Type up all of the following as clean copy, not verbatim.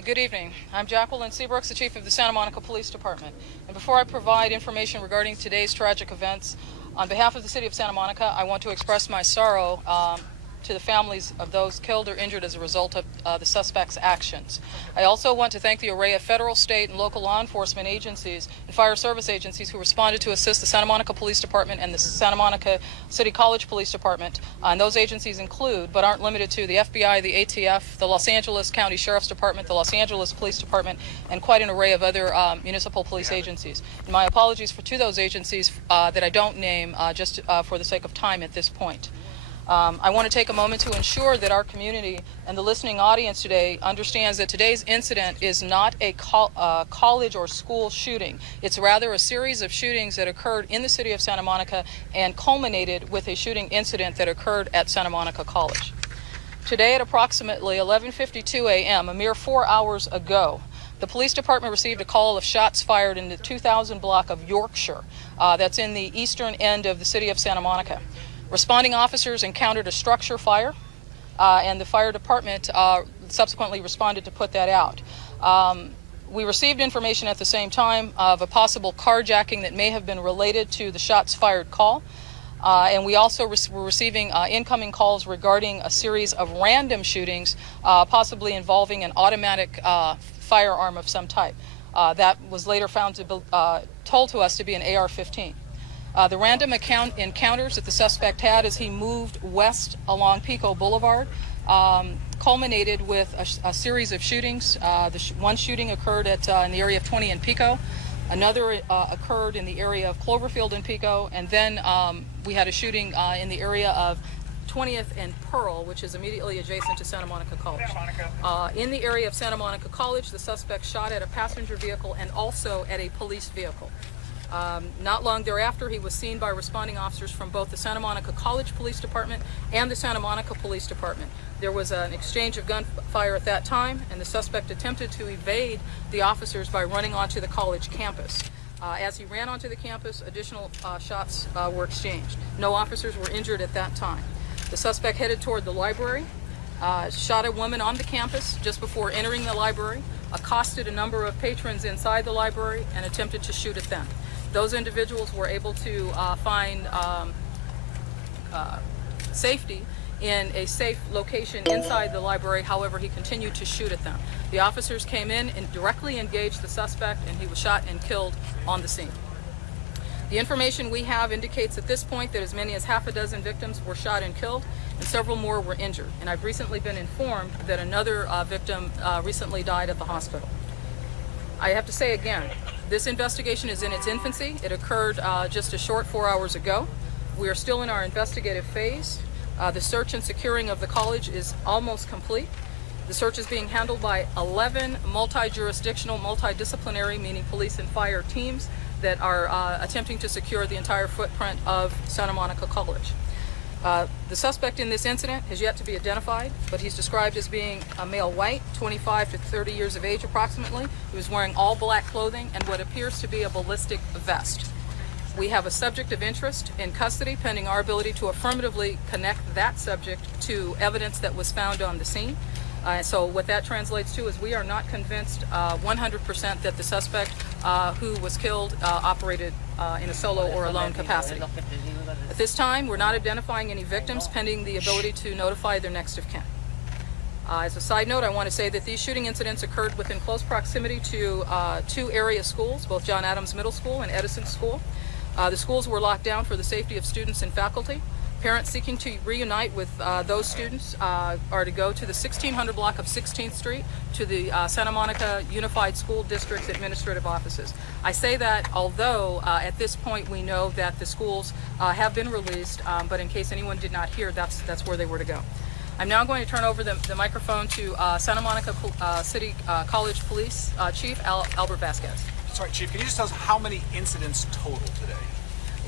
Good evening. I'm Jacqueline Seabrooks, the Chief of the Santa Monica Police Department. And before I provide information regarding today's tragic events, on behalf of the City of Santa Monica, I want to express my sorrow to the families of those killed or injured as a result of the suspect's actions. I also want to thank the array of federal, state, and local law enforcement agencies and fire service agencies who responded to assist the Santa Monica Police Department and the Santa Monica City College Police Department. And those agencies include, but aren't limited to, the FBI, the ATF, the Los Angeles County Sheriff's Department, the Los Angeles Police Department, and quite an array of other municipal police agencies. And my apologies to those agencies that I don't name just for the sake of time at this point. I want to take a moment to ensure that our community and the listening audience today understands that today's incident is not a college or school shooting. It's rather a series of shootings that occurred in the city of Santa Monica and culminated with a shooting incident that occurred at Santa Monica College. Today at approximately 11:52 a.m., a mere 4 hours ago, the police department received a call of shots fired in the 2000 block of Yorkshire. That's in the eastern end of the city of Santa Monica. Responding officers encountered a structure fire, and the fire department subsequently responded to put that out. We received information at the same time of a possible carjacking that may have been related to the shots fired call. And we also were receiving incoming calls regarding a series of random shootings, possibly involving an automatic firearm of some type. That was later found to be told to us to be an AR-15. The random encounters that the suspect had as he moved west along Pico Boulevard culminated with a series of shootings. One shooting occurred in the area of 20 and Pico. Another occurred in the area of Cloverfield and Pico. And then we had a shooting in the area of 20th and Pearl, which is immediately adjacent to Santa Monica College. In the area of Santa Monica College, the suspect shot at a passenger vehicle and also at a police vehicle. Not long thereafter, he was seen by responding officers from both the Santa Monica College Police Department and the Santa Monica Police Department. There was an exchange of gunfire at that time, and the suspect attempted to evade the officers by running onto the college campus. As he ran onto the campus, additional shots were exchanged. No officers were injured at that time. The suspect headed toward the library, shot a woman on the campus just before entering the library, accosted a number of patrons inside the library, and attempted to shoot at them. Those individuals were able to find safety in a safe location inside the library. However, he continued to shoot at them. The officers came in and directly engaged the suspect, and he was shot and killed on the scene. The information we have indicates at this point that as many as half a dozen victims were shot and killed, and several more were injured. And I've recently been informed that another victim recently died at the hospital. I have to say again, this investigation is in its infancy. It occurred just a short 4 hours ago. We are still in our investigative phase. The search and securing of the college is almost complete. The search is being handled by 11 multi-jurisdictional, multidisciplinary, meaning police and fire teams that are attempting to secure the entire footprint of Santa Monica College. The suspect in this incident has yet to be identified, but he's described as being a male white, 25 to 30 years of age approximately. He was wearing all black clothing and what appears to be a ballistic vest. We have a subject of interest in custody pending our ability to affirmatively connect that subject to evidence that was found on the scene. So what that translates to is we are not convinced 100% that the suspect who was killed operated in a solo or alone capacity. At this time, we're not identifying any victims pending the ability to notify their next of kin. As a side note, I want to say that these shooting incidents occurred within close proximity to two area schools, both John Adams Middle School and Edison School. The schools were locked down for the safety of students and faculty. Parents seeking to reunite with those students are to go to the 1600 block of 16th Street to the Santa Monica Unified School District's administrative offices. I say that although at this point we know that the schools have been released, but in case anyone did not hear, that's where they were to go. I'm now going to turn over the microphone to Santa Monica City College Police Chief Albert Vasquez. Sorry, Chief, can you just tell us how many incidents total today?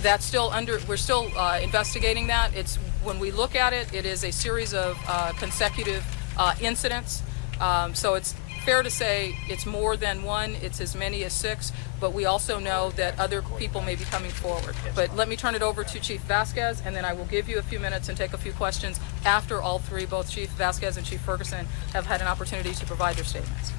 That's still we're still investigating that. It's, when we look at it, it is a series of consecutive incidents. So it's fair to say it's more than one, it's as many as 6, but we also know that other people may be coming forward. But let me turn it over to Chief Vasquez, and then I will give you a few minutes and take a few questions after all three, both Chief Vasquez and Chief Ferguson, have had an opportunity to provide their statements.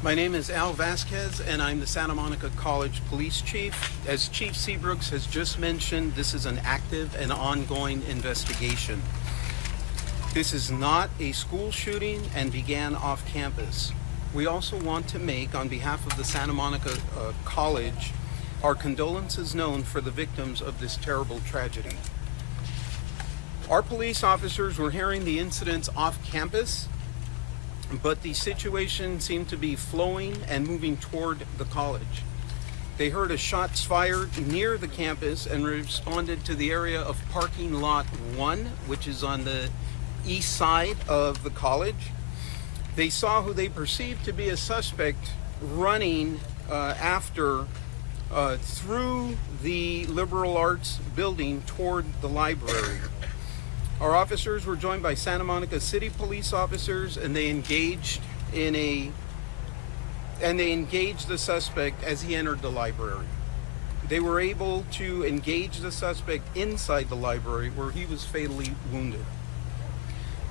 My name is Al Vasquez, and I'm the Santa Monica College Police Chief. As Chief Seabrooks has just mentioned, this is an active and ongoing investigation. This is not a school shooting and began off campus. We also want to make, on behalf of the Santa Monica College, our condolences known for the victims of this terrible tragedy. Our police officers were hearing the incidents off campus, but the situation seemed to be flowing and moving toward the college. They heard a shots fired near the campus and responded to the area of parking lot 1, which is on the east side of the college. They saw who they perceived to be a suspect running through the liberal arts building toward the library. Our officers were joined by Santa Monica City police officers, and they engaged the suspect as he entered the library. They were able to engage the suspect inside the library, where he was fatally wounded.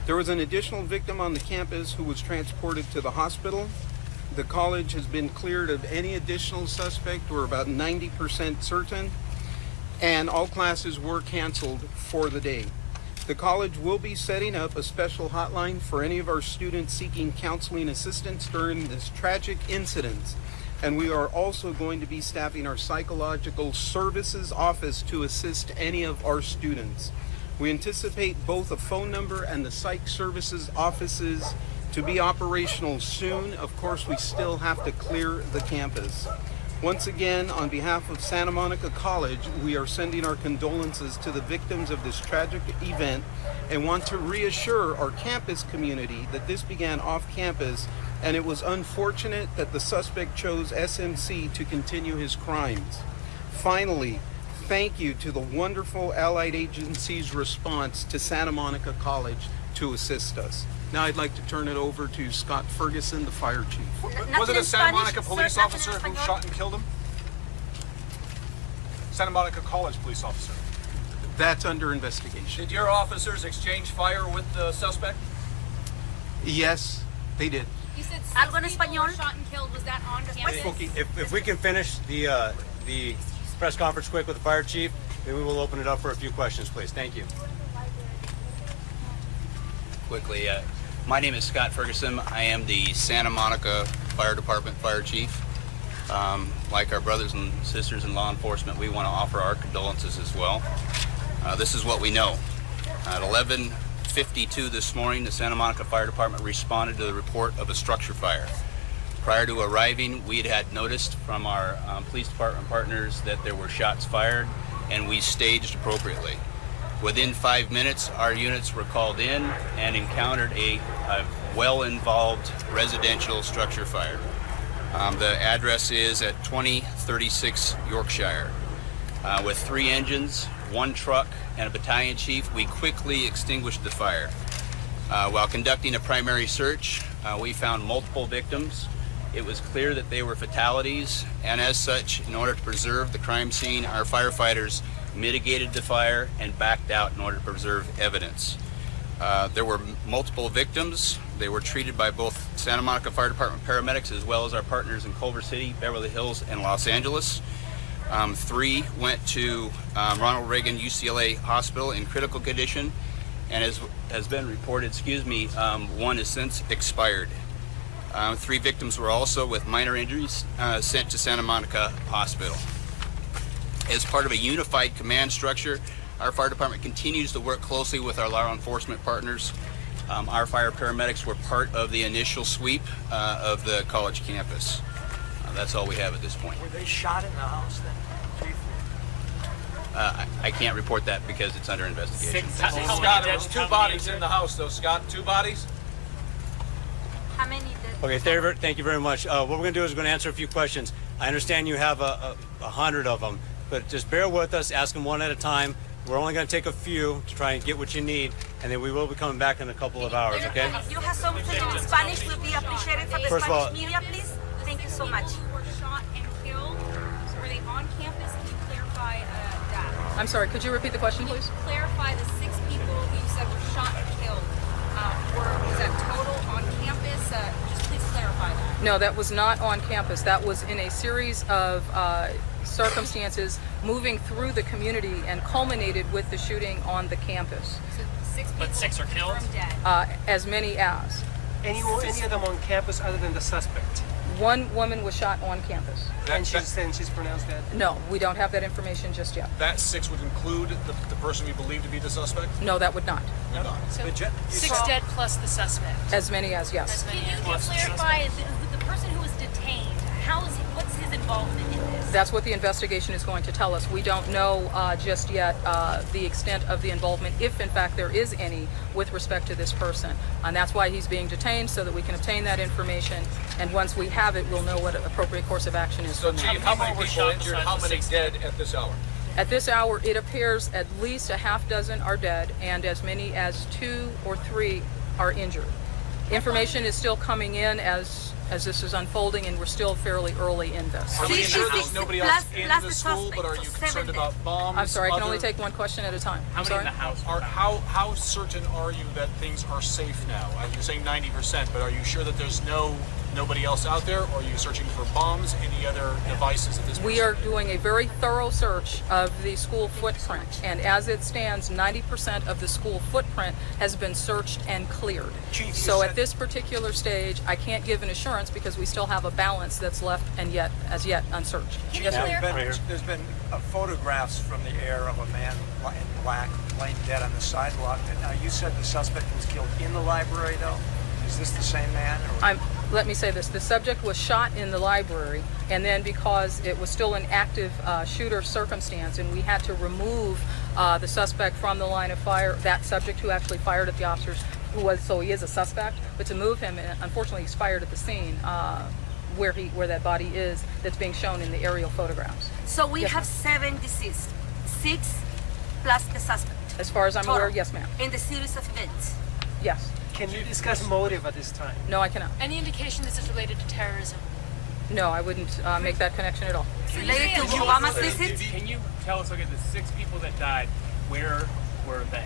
There was an additional victim on the campus who was transported to the hospital. The college has been cleared of any additional suspect. We're about 90% certain, and all classes were canceled for the day. The college will be setting up a special hotline for any of our students seeking counseling assistance during this tragic incident. And we are also going to be staffing our psychological services office to assist any of our students. We anticipate both a phone number and the psych services offices to be operational soon. Of course, we still have to clear the campus. Once again, on behalf of Santa Monica College, we are sending our condolences to the victims of this tragic event and want to reassure our campus community that this began off campus, and it was unfortunate that the suspect chose SMC to continue his crimes. Finally, thank you to the wonderful allied agencies' response to Santa Monica College to assist us. Now I'd like to turn it over to Scott Ferguson, the fire chief. Was it a Santa Monica police officer who shot and killed him? Santa Monica College police officer. That's under investigation. Did your officers exchange fire with the suspect? Yes, they did. You said Algo en 6 people were español? shot and killed. Was that on campus? Okay, if we can finish the press conference quick with the fire chief, then we will open it up for a few questions, please. Thank you. Quickly, my name is Scott Ferguson. I am the Santa Monica Fire Department Fire Chief. Like our brothers and sisters in law enforcement, we want to offer our condolences as well. This is what we know. At 11:52 this morning, the Santa Monica Fire Department responded to the report of a structure fire. Prior to arriving, we had noticed from our police department partners that there were shots fired, and we staged appropriately. Within 5 minutes, our units were called in and encountered a well-involved residential structure fire. The address is at 2036 Yorkshire. With 3 engines, 1 truck, and a battalion chief, we quickly extinguished the fire. While conducting a primary search, we found multiple victims. It was clear that they were fatalities, and as such, in order to preserve the crime scene, our firefighters mitigated the fire and backed out in order to preserve evidence. There were multiple victims. They were treated by both Santa Monica Fire Department paramedics as well as our partners in Culver City, Beverly Hills, and Los Angeles. 3 went to Ronald Reagan UCLA Hospital in critical condition, and as has been reported, 1 has since expired. 3 victims were also with minor injuries sent to Santa Monica Hospital. As part of a unified command structure, our fire department continues to work closely with our law enforcement partners. Our fire paramedics were part of the initial sweep of the college campus. That's all we have at this point. Were they shot in the house then, Chief? I can't report that because it's under investigation. Scott, there was 2 bodies in the house though, Scott. 2 bodies? How many did? Okay, thank you very much. What we're going to do is we're going to answer a few questions. I understand you have 100 of them, but just bear with us, ask them one at a time. We're only going to take a few to try and get what you need, and then we will be coming back in a couple of hours, okay? If you have something in Spanish, will be appreciated for the First of all- Spanish media, please. Thank you so much. People were shot and killed. So were they on campus? Can you clarify that? I'm sorry, could you repeat the question, Can you please? clarify the 6 people who you said were shot and killed? Was that total on campus? Just please clarify that. No, that was not on campus. That was in a series of circumstances moving through the community and culminated with the shooting on the campus. So 6 people But 6 are killed? confirmed dead. As many as. Any of them on campus other than the suspect? One woman was shot on campus. And she's pronounced dead? No, we don't have that information just yet. That 6 would include the person we believe to be the suspect? No, that would not. Would not. So The jet- 6 dead plus the suspect. As many as, yes. As many Can you plus the clarify suspect. the person who was detained? What's his involvement in this? That's what the investigation is going to tell us. We don't know just yet the extent of the involvement, if in fact there is any, with respect to this person. And that's why he's being detained, so that we can obtain that information. And once we have it, we'll know what appropriate course of action is. So, from there. Chief, how many people were people shot injured? besides How the many 6 dead at this hour? At this hour, it appears at least a half dozen are dead, and as many as 2 or 3 are injured. Information is still coming in as this is unfolding, and we're still fairly early in this. Are we Sí, sure sí, there's sí, nobody plus- else in plus the the school, but are you suspect, concerned 7 about bombs? I'm sorry, I can only other- take one question at a time. How I'm many sorry? in the house? How certain are you that things are safe now? You're saying 90%, but are you sure that there's nobody else out there, or are you searching for bombs, any other devices at this point? We are doing a very thorough search of the school footprint, and as it stands, 90% of the school footprint has been searched and cleared. Chief, you So said- at this particular stage, I can't give an assurance because we still have a balance that's left and as yet unsearched. Can you clarify? There's been photographs from the air of a man in black laying dead on the sidewalk. And now you said the suspect was killed in the library, though. Is this the same man? Or? Let me say this, the subject was shot in the library, and then because it was still an active shooter circumstance and we had to remove the suspect from the line of fire, that subject who actually fired at the officers, so he is a suspect, but to move him, and unfortunately he's fired at the scene where that body is, that's being shown in the aerial photographs. So we Yes, have ma'am. 7 deceased, 6 plus the suspect. As far as I'm aware, yes ma'am, In the series of events. yes. Can you discuss motive at this time? No, I cannot. Any indication this is related to terrorism? No, I wouldn't make that connection at all. Related to Obama's visit? Can you tell us, okay, the 6 people that died, where were they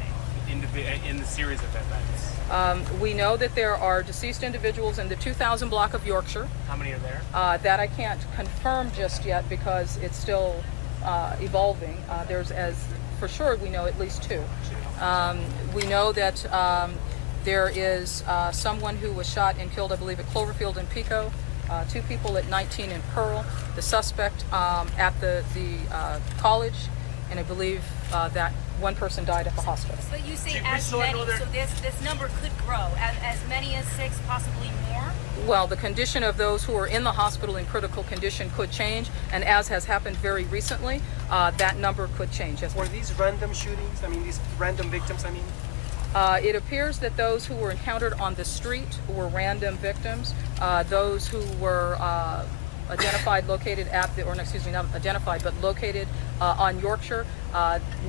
in the series of events? We know that there are deceased individuals in the 2000 block of Yorkshire. How many are there? That I can't confirm just yet because it's still evolving. For sure, we know at least 2. We know that there is someone who was shot and killed, I believe, at Cloverfield and Pico. 2 people at 19 in Pearl. The suspect at the college, and I believe that one person died at the hospital. But you say Chief, as so many, another- so this number could grow. As many as 6, possibly more? Well, the condition of those who are in the hospital in critical condition could change, and as has happened very recently, that number could change. Yes, Were these random shootings? I mean, these random victims, I mean? it appears that those who were encountered on the street were random victims. Those who were identified, located at the, or no, excuse me, not identified, but located on Yorkshire,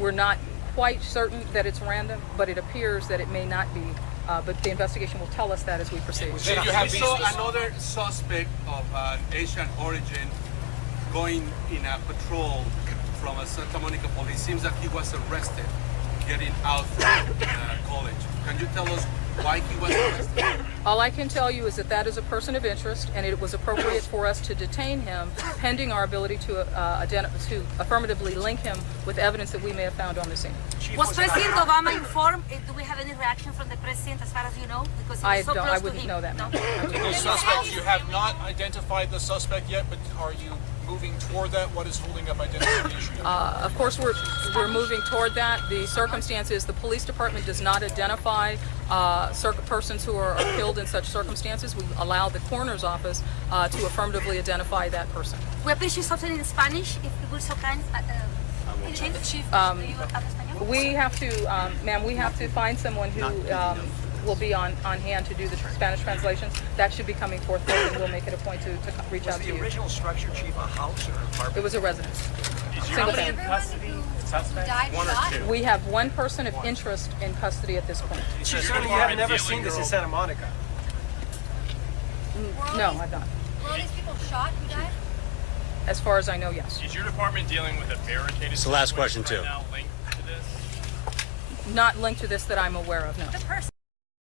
we're not quite certain that it's random, but it appears that it may not be. But the investigation will tell us that as we proceed. So you have We these. saw another suspect of Asian origin going in a patrol from a Santa Monica police. Seems that he was arrested getting out from college. Can you tell us why he was arrested? All I can tell you is that that is a person of interest, and it was appropriate for us to detain him pending our ability to affirmatively link him with evidence that we may have found on the scene. Was President Obama informed? Do we have any reaction from the president as far as you know? Because he was so close I to wouldn't him. know that, ma'am. The suspect, you have not identified the suspect yet, but are you moving toward that? What is holding up identification? Of course, we're moving toward that. The circumstance is the police department does not identify persons who are killed in such circumstances. We allow the coroner's office to affirmatively identify that person. We appreciate something in Spanish, if you would so kind. Chief? Chief, Do you have Spanish? We have to, ma'am, we have to find someone who will be on hand to do the Spanish translations. That should be coming forth, and we'll make it a point to reach Was out to the you. original structure, Chief, a house or an apartment? It was a residence. Is your Single company in family. custody? Suspect? died One or shot? 2? We have one person of interest in custody at this point. Certainly you have never seen this in Santa Monica. No, I've not. Were all these people shot who died? As far as I know, yes. Is your department dealing with a barricaded It's the last situation question, right too. now linked to this? Not linked to this that I'm aware of, no. The person